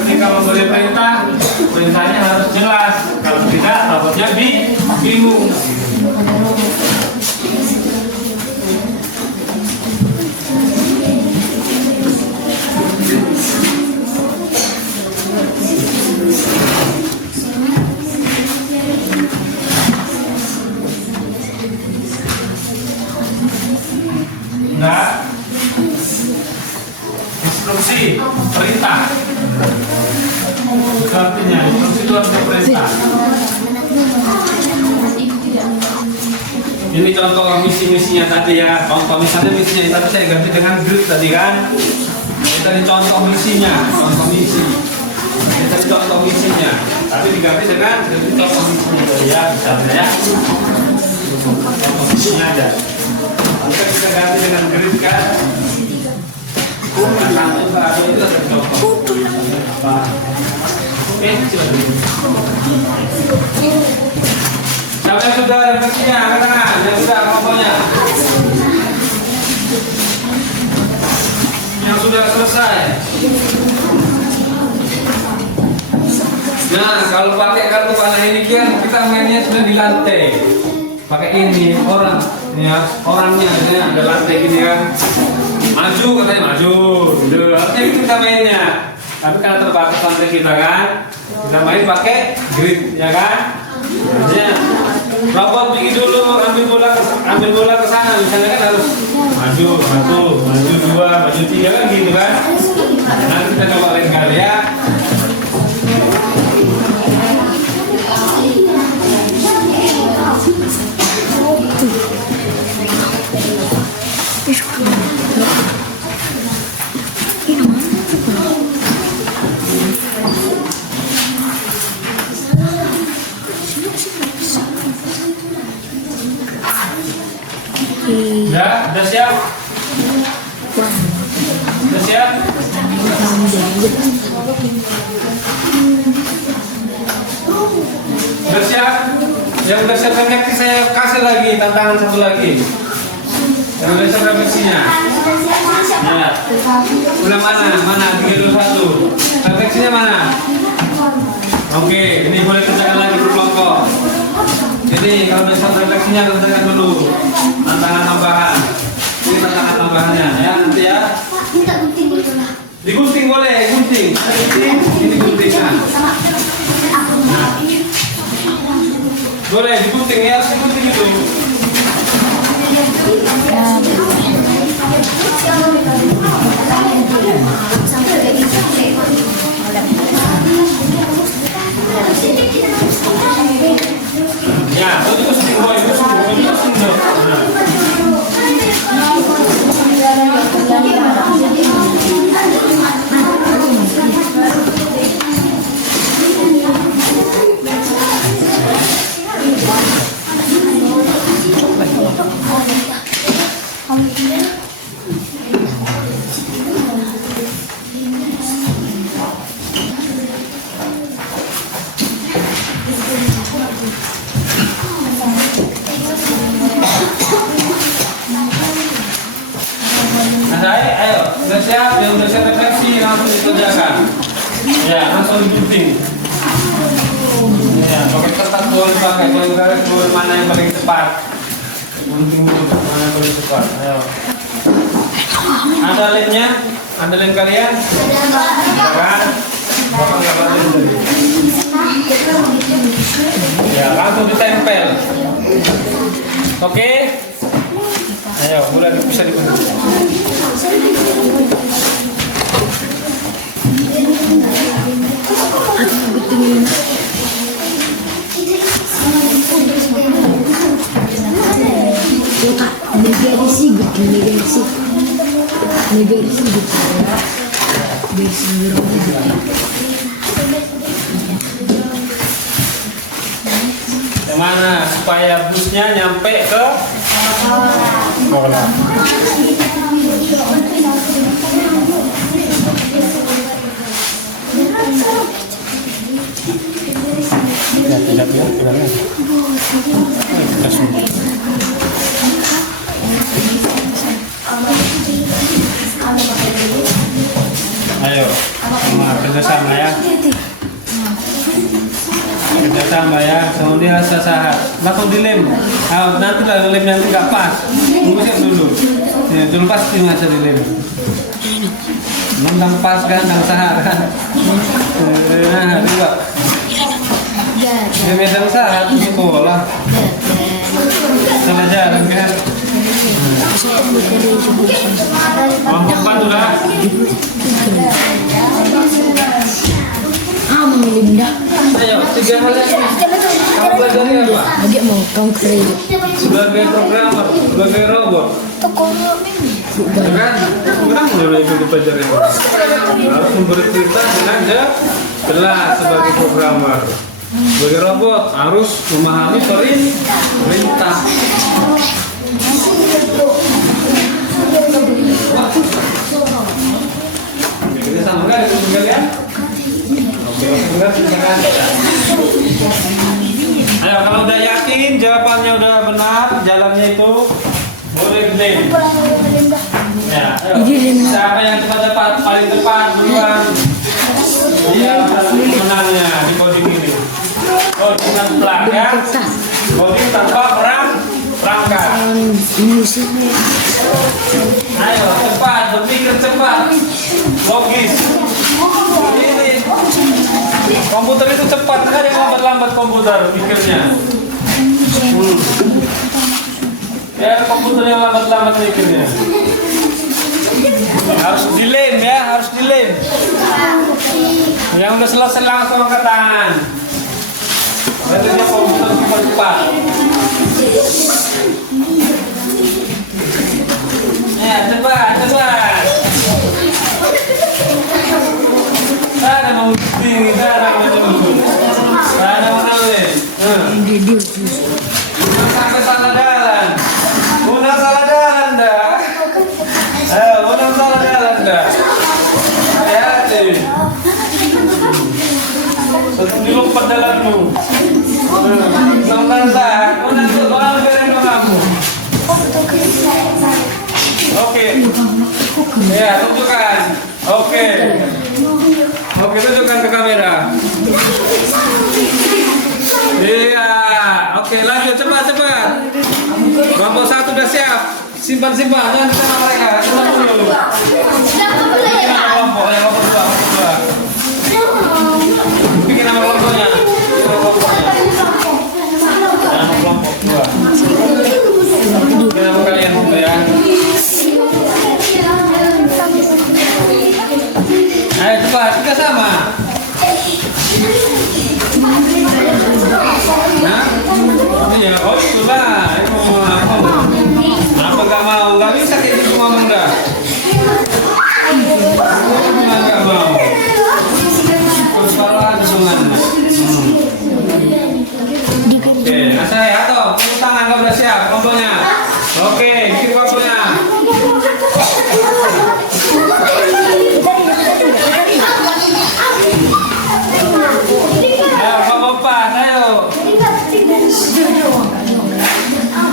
ketika memberi perintah, perintahnya harus jelas. Kalau tidak, robotnya bingung. Enggak. Instruksi, perintah. Itu artinya, instruksi itu artinya perintah. Ini contoh misi-misinya tadi ya. Contoh misalnya misinya tadi saya ganti dengan grid tadi kan. Ini tadi contoh misinya, contoh misi. Ini tadi contoh misinya. Tapi diganti dengan contoh misinya tadi ya, misalnya ya. Contoh misinya aja. Nanti kita ganti dengan grid kan. Itu ada contoh. Oke, silakan. Siapa yang sudah refleksinya? Angkat tangan. Yang sudah kelompoknya. Yang sudah selesai. Nah, kalau pakai kartu panah ini kan kita mainnya sudah di lantai. Pakai ini orangnya ada lantai gini kan. Maju katanya maju. Artinya kita mainnya. Tapi karena terbatas lantai kita kan, kita main pakai grid ya kan. Artinya robot pergi dulu ambil bola ke sana, misalnya kan harus maju 1, maju 2, maju 3 kan gitu kan. Nanti kita coba lain kali ya. Ya, udah siap? Udah siap? Udah siap? Yang udah siap refleksi saya kasih lagi tantangan satu lagi. Yang udah siap refleksinya. Ya. Udah mana? 3, 2, 1. Refleksinya mana? Oke, ini boleh kerjakan lagi berkelompok. Jadi kalau udah siap refleksinya kerjakan dulu. Tantangan tambahan. Ini tantangan tambahannya ya nanti ya. Minta gunting gitu lah. Digunting boleh, gunting. Ini guntingan. Nah. Boleh digunting ya, harus digunting itu. Ya, itu gunting boy, itu gunting. Ayo, udah siap, yang udah siap refleksi langsung dikerjakan. Ya, langsung digunting. Ya, pakai kertas boleh pakai, boleh mana yang paling cepat. Gunting dulu, mana yang paling cepat. Ayo. Ada lemnya? Ada lem kalian? Ada kan? Bapak nggak pakai lem tadi. Ya, langsung ditempel. Oke? Ayo, mulai bisa digunting. Mana supaya busnya nyampe ke bola. Ya, tidak bilangnya. Ayo, kerjasama ya. Kerjasama ya. Kemudian sasahat. Langsung dilem. Nanti lah lem nanti nggak pas. Tunggu siap dulu. Ya, dulu pasti masa dilem. Nang pas kan, nang sahar kan. Nah, dua. Dia medang sahar di sekolah. Salah jalan kan. Mampu sudah. Ayo, 3 hal yang kamu pelajari apa? Sebagai programmer, sebagai robot. Kan? Kurang mulai itu dipelajari. Harus memberi cerita dengan jelas sebagai programmer. Sebagai robot harus memahami perintah. Kita sama kan kalian? Oke, ayo kalau udah yakin jawabannya udah benar, jalannya itu boleh klaim. Ya, ayo. Siapa yang cepat paling tepat duluan, dia menangnya di coding ini. Coding plug ya, coding tanpa perangkat. Ayo cepat, berpikir cepat, logis. Ini komputer itu cepat, kan yang lambat-lambat komputer pikirnya. Ya komputer yang lambat-lambat pikirnya. Harus dilem ya, harus dilem. Yang udah selesai langsung angkat tangan. Berarti komputer cepat. Ya cepat. Ada mau tinggi, ada mau lain. Sampai salah jalan. Udah salah jalan dah. Udah salah jalan dah. Hati-hati. Sebelum dilompat jalanmu. Selamat tak. Udah tuh orang beren kamu. Oke. Ya tunjukkan. Oke, tunjukkan ke kamera. Iya, oke lanjut cepat. Kelompok 1 udah siap. Simpan, jangan di sana mereka. Simpan dulu. Kelompok 2. Bikin nama kelompoknya. Kelompok 2. Bikin nama kalian dulu ya. Ayo cepat, kita sama. Nah, iya, sudah. Apa gak mau? Gak bisa kayak gitu ngomong dah. Gak mau. Terus parah semuanya. Oke, nah saya atau tepuk tangan kalau udah siap kelompoknya. Oke, bikin kelompoknya. Ayo, kelompok 4, ayo.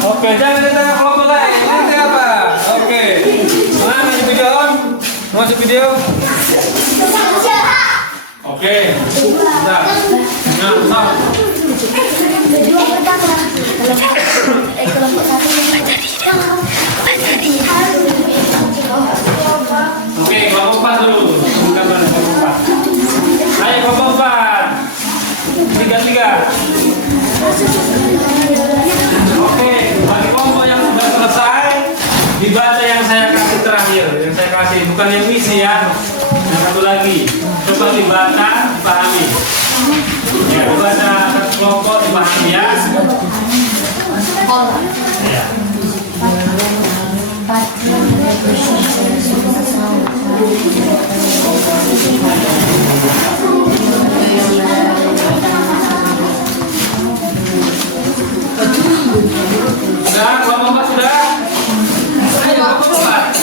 Oke, jangan ditanya kelompok lain. Ini apa? Oke. Mana masuk video? Masuk video? Oke. Bentar. Nah, stop. Oke, kelompok 4 dulu. Bukan kelompok 4. Ayo kelompok 4. 3. Oke, bagi kelompok yang sudah selesai dibaca yang saya kasih terakhir, bukan yang misi ya. Yang satu lagi, coba dibaca, dipahami. Ya, dibaca satu kelompok dipahami ya. Ya. Sudah, kelompok 4 sudah. Ayo kelompok 4.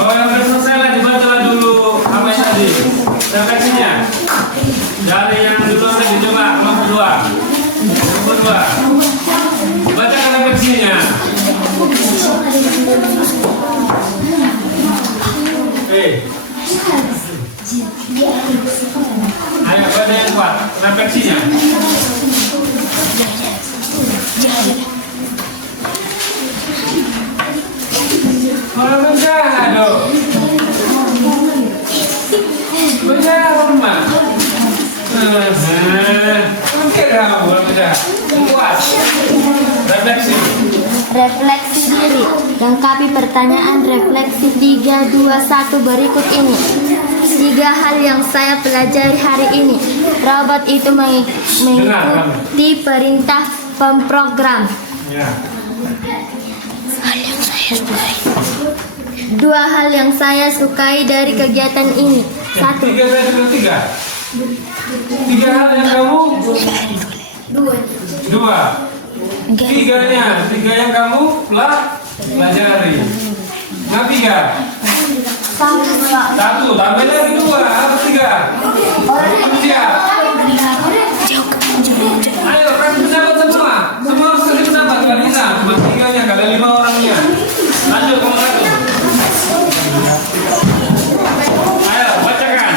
Oh, yang Jadi, refleksinya dari yang dulu tadi coba kelompok 2. Kelompok 2. Bacakan refleksinya. Ayo baca yang kuat. Refleksinya. Kalau enggak, aduh. Baca rumah. Oke, dah, boleh baca. Kuat. Refleksi. Refleksi diri. Lengkapi pertanyaan refleksi 3, 2, 1 berikut ini. 3 hal yang saya pelajari hari ini. Robot itu mengikuti perintah pemrogram. Ya. 2 hal yang saya sukai dari kegiatan ini. 1. 3 hal yang kamu? 2. 3 yang kamu pelajari. Nah, 3. 1 tambah lagi 2. Apa 3? Siap. Ayo kasih pendapat semua. Semua harus kasih pendapat. Gak bisa. Cuma 3-nya, gak ada 5 orangnya. Lanjut kamu 1. Ayo bacakan.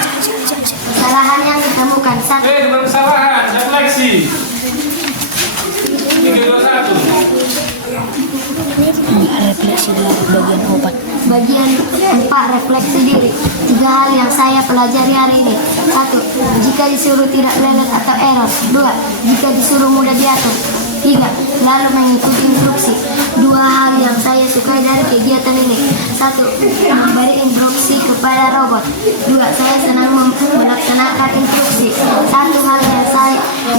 Kesalahan yang ditemukan. 1. Bukan kesalahan, refleksi. 3, 2, 1. Refleksi bagian obat. Bagian 4, refleksi diri. 3 hal yang saya pelajari hari ini. 1. Jika disuruh tidak lelet atau error. 2. Jika disuruh mudah diatur. 3. Lalu mengikuti instruksi. 2 hal yang saya sukai dari kegiatan ini. 1. Memberi instruksi kepada robot. 2. Saya senang melaksanakan instruksi. 1 hal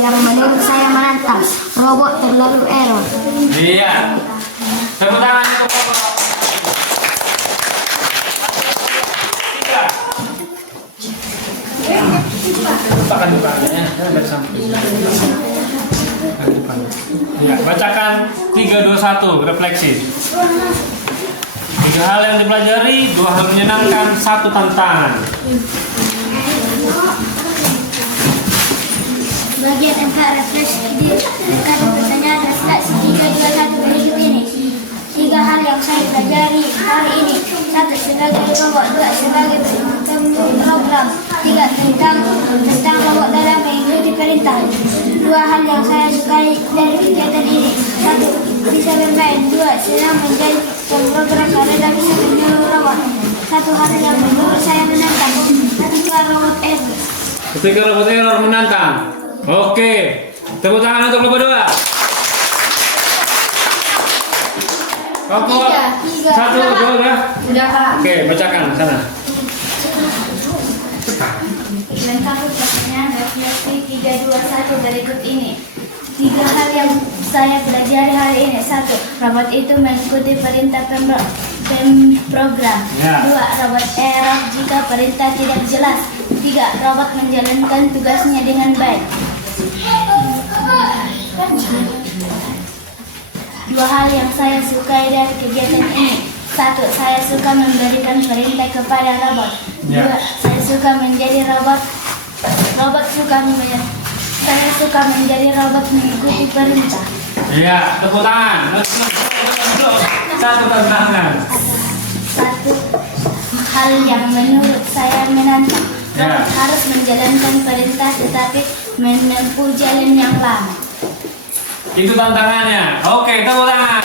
yang menurut saya menantang. Robot terlalu error. Iya. Tepuk tangan untuk robot. 3. Letakkan di depannya, dari samping. Ya, bacakan 3, 2, 1 refleksi. 3 hal yang dipelajari, 2 hal menyenangkan, 1 tantangan. Bagian 4, refleksi diri. Lengkapi pertanyaan refleksi 3, 2, 1 berikut ini. 3 hal yang saya pelajari hari ini. 1. Sebagai robot. 2. Sebagai pemrogram. 3. Tentang robot dalam mengikuti perintah. 2 hal yang saya sukai dari kegiatan ini. 1. Bisa bermain. 2. Senang menjadi pemrogram karena bisa menyuruh robot. 1 hal yang menurut saya menantang. Ketika robot error. Ketika robot error menantang. Oke, tepuk tangan untuk kelompok 2. Kelompok 1, 2 udah? Sudah, Pak. Oke, bacakan sana. Lengkapi pertanyaan refleksi 3, 2, 1 berikut ini. 3 hal yang saya pelajari hari ini. 1. Robot itu mengikuti perintah pemrogram. Ya. 2. Robot error jika perintah tidak jelas. 3. Robot menjalankan tugasnya dengan baik. 2 hal yang saya sukai dari kegiatan ini. 1. Saya suka memberikan perintah kepada robot. 2. Ya. Saya suka menjadi robot. Saya suka menjadi robot mengikuti perintah. Iya, tepuk tangan. 1 tantangan. 1 hal yang menurut saya menantang. Ya. Robot harus menjalankan perintah tetapi menempuh jalan yang lama. Itu tantangannya. Oke, tepuk tangan.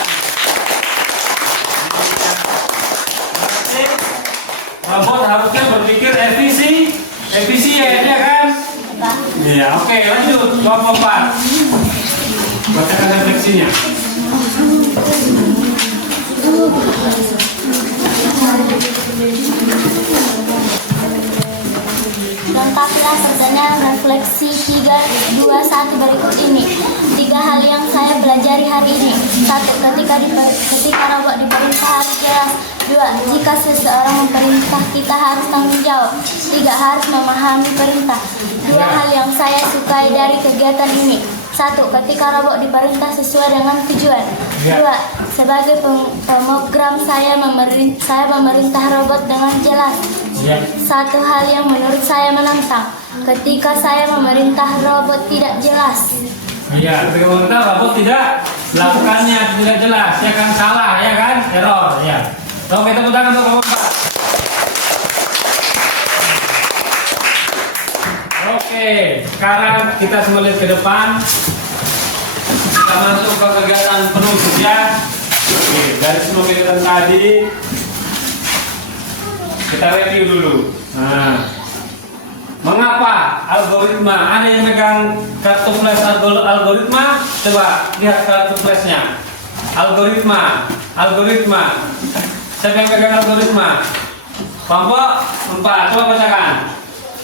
Robot harusnya berpikir efisien, ya kan? Iya, oke, lanjut. Kelompok 4. Bacakan refleksinya. Lengkapilah pertanyaan refleksi 3, 2, 1 berikut ini. 3 hal yang saya pelajari hari ini. 1. Ketika robot diperintah harus jelas. 2. Jika seseorang memerintah kita harus tanggung jawab. 3. Harus memahami perintah. 2 hal yang saya sukai dari kegiatan ini. 1. Ketika robot diperintah sesuai dengan tujuan. 2. Sebagai pemrogram saya memerintah robot dengan jelas. Ya. Satu hal yang menurut saya menantang, ketika saya memerintah robot tidak jelas. Iya, ketika memerintah robot tidak melakukannya, tidak jelas, ya kan, salah, ya kan, error, ya. Oke, tepuk tangan untuk robot. Oke, sekarang kita semua lihat ke depan. Kita masuk ke kegiatan penuh kerja. Oke, dari semua kegiatan tadi kita review dulu. Nah, mengapa algoritma? Ada yang megang kartu flash algoritma? Coba lihat kartu flashnya. Algoritma. Siapa yang megang algoritma? Kelompok 4. Coba bacakan.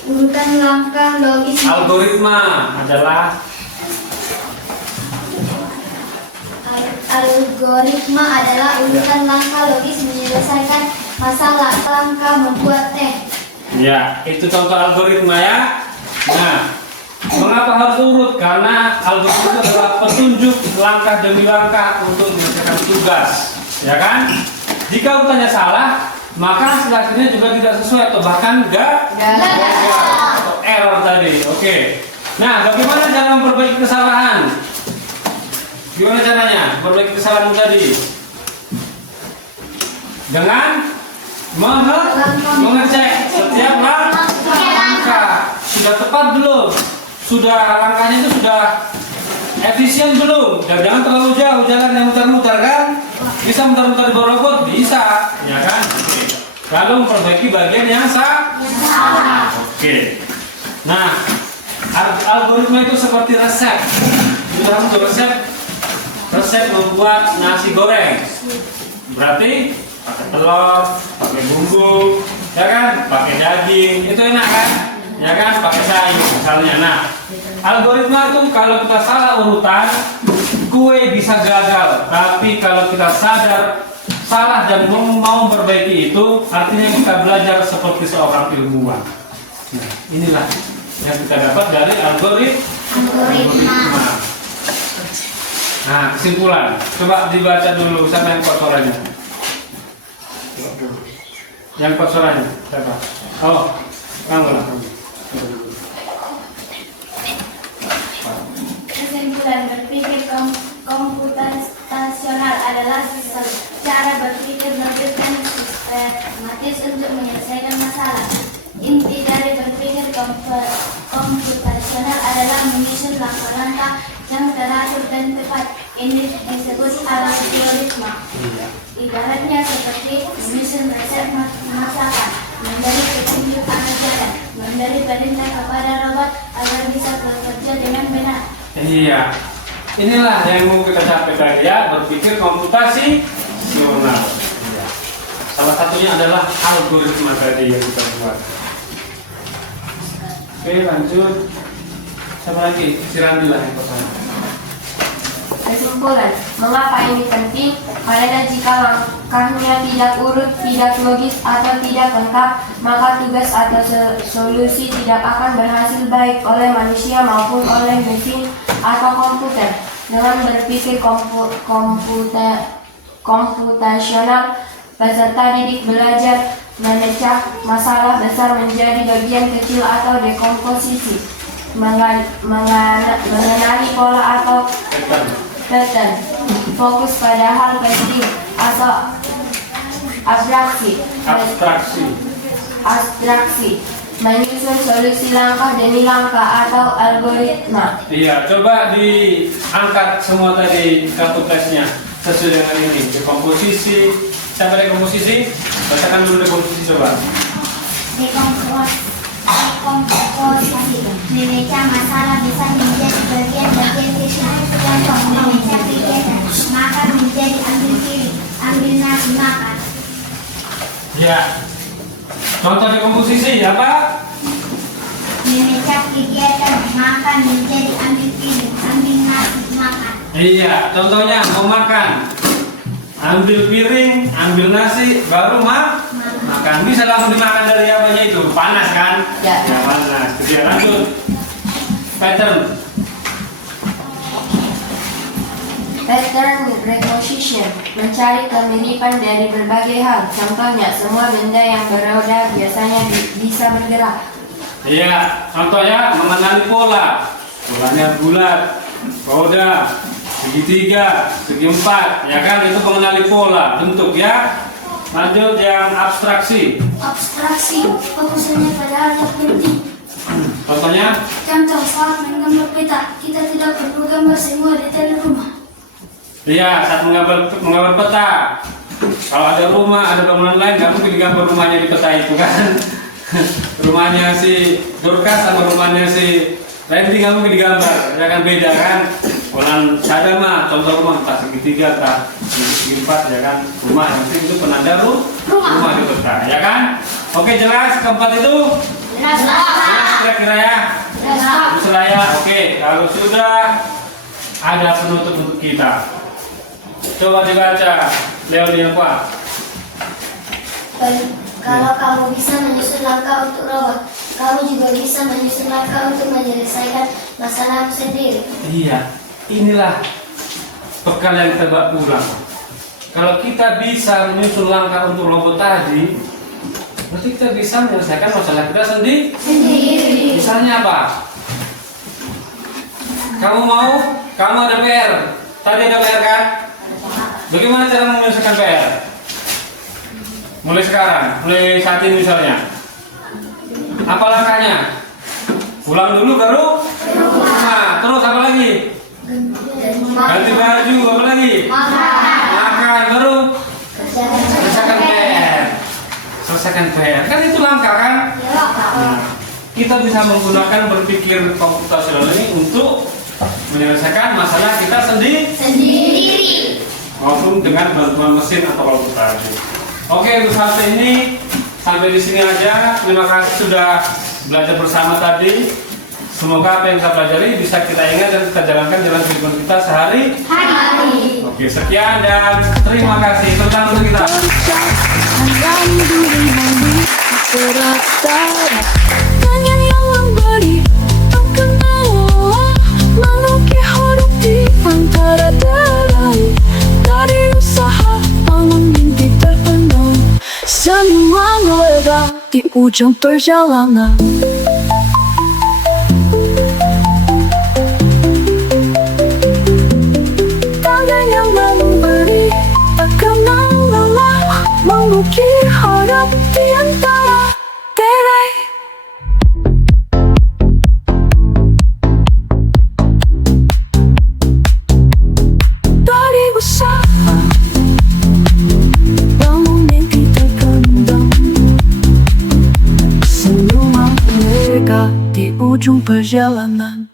Urutan langkah logis. Algoritma adalah urutan langkah logis menyelesaikan masalah. Langkah membuat ya, itu contoh algoritma ya. Nah, mengapa harus urut? Karena algoritma adalah petunjuk langkah demi langkah untuk menyelesaikan tugas, ya kan? Jika urutannya salah, maka hasilnya juga tidak sesuai atau bahkan atau error tadi. Oke. Nah, bagaimana cara memperbaiki kesalahan? Gimana caranya memperbaiki kesalahan tadi? Dengan mengecek setiap langkah. Sudah tepat belum? Sudah langkahnya itu sudah efisien belum? Dan jangan terlalu jauh jalan yang muter-muter kan? Bisa muter-muter di bawah robot? Bisa, ya kan? Oke. Lalu memperbaiki bagian yang salah. Oke. Nah, algoritma itu seperti resep. Kita harus resep membuat nasi goreng. Berarti pakai telur, pakai bumbu, ya kan? Pakai daging, itu enak kan? Ya kan? Pakai sayur misalnya. Nah, algoritma itu kalau kita salah urutan, kue bisa gagal. Tapi kalau kita sadar salah dan mau memperbaiki itu, artinya kita belajar seperti seorang ilmuwan. Nah, inilah yang kita dapat dari algoritma. Nah, kesimpulan. Coba dibaca dulu, siapa yang kuat suaranya? Yang kuat suaranya siapa? Oh, kamu lah. Kesimpulan, berpikir komputasional adalah cara berpikir logis dan sistematis untuk menyelesaikan masalah. Inti dari berpikir komputasional adalah menyusun langkah-langkah yang teratur dan tepat. Ini disebut algoritma. Ibaratnya seperti menyusun resep masakan, memberi petunjuk arah jalan, memberi perintah kepada robot agar bisa bekerja dengan benar. Iya, inilah yang mau kita capai tadi ya, berpikir komputasional. Salah satunya adalah algoritma tadi yang kita buat. Oke, lanjut. Siapa lagi? Si Randi lah yang pertama. Kesimpulan, mengapa ini penting? Karena jika langkahnya tidak urut, tidak logis, atau tidak lengkap, maka tugas atau solusi tidak akan berhasil baik oleh manusia maupun oleh mesin atau komputer. Dengan berpikir komputasional, peserta didik belajar memecah masalah besar menjadi bagian kecil atau dekomposisi, mengenali pola atau pattern, fokus pada hal penting atau abstraksi, menyusun solusi langkah demi langkah atau algoritma. Iya, coba diangkat semua tadi kartu tesnya sesuai dengan ini. Dekomposisi, siapa dekomposisi? Bacakan dulu dekomposisi coba. Dekomposisi memecah masalah bisa menjadi bagian-bagian kecil. Contoh, memecah kegiatan makan menjadi ambil piring, ambil nasi makan. Ya, contoh dekomposisi apa? Memecah kegiatan makan menjadi ambil piring, ambil nasi makan. Iya, contohnya mau makan, ambil piring, ambil nasi, baru makan. Bisa langsung dimakan dari apanya itu? Panas kan? Ya. Panas. Kemudian lanjut. Pattern. Pattern recognition, mencari kemiripan dari berbagai hal. Contohnya, semua benda yang beroda biasanya bisa bergerak. Iya, contohnya mengenali pola. Polanya bulat, roda, segitiga, segi empat, ya kan? Itu mengenali pola, bentuk ya. Lanjut yang abstraksi. Abstraksi, fokusnya pada hal yang penting. Contohnya, Contoh saat menggambar peta, kita tidak perlu gambar semua detail rumah. iya, saat menggambar peta. Kalau ada rumah, ada bangunan lain, nggak mungkin digambar rumahnya di peta itu kan. Rumahnya si Dorcas sama rumahnya si Randy nggak mungkin digambar, ya kan, beda kan. Orang sadar mah, contoh rumah entah segitiga, entah segi empat, ya kan. Rumah yang penting itu penanda rumah di peta, ya kan. Oke, jelas keempat itu. Jelas. Jelas kira-kira ya. Jelas. Jelas ya. Oke, kalau sudah ada penutup untuk kita. Coba dibaca, Leoni yang kuat. Kalau kamu bisa menyusun langkah untuk robot, kamu juga bisa menyusun langkah untuk menyelesaikan masalahmu sendiri. Iya, inilah bekal yang kita bawa pulang. Kalau kita bisa menyusun langkah untuk robot tadi, berarti kita bisa menyelesaikan masalah kita sendiri. Misalnya apa? Kamu ada PR. Tadi ada PR kan? Bagaimana cara menyelesaikan PR? Mulai sekarang, mulai saat ini misalnya. Apa langkahnya? Pulang dulu baru? Nah, terus apa lagi? Ganti baju, apa lagi? Makan, baru? Selesaikan PR. Selesaikan PR. Kan itu langkah kan? Nah, kita bisa menggunakan berpikir komputasional ini untuk menyelesaikan masalah kita sendiri. Maupun dengan bantuan mesin atau komputer. Oke, untuk saat ini sampai di sini aja. Terima kasih sudah belajar bersama tadi. Semoga apa yang kita pelajari bisa kita ingat dan kita jalankan dalam kehidupan kita sehari-hari. Oke, sekian dan terima kasih. Tentang untuk kita. Tanya yang memberi akan mengolah melukis huruf di antara derai. Dari usaha bangun mimpi terpenuh, semua meledak di ujung perjalanan. Tangan yang memberi akan mengolah melukis huruf di antara derai. Dari usaha bangun mimpi terpendam, semua mereka di ujung perjalanan.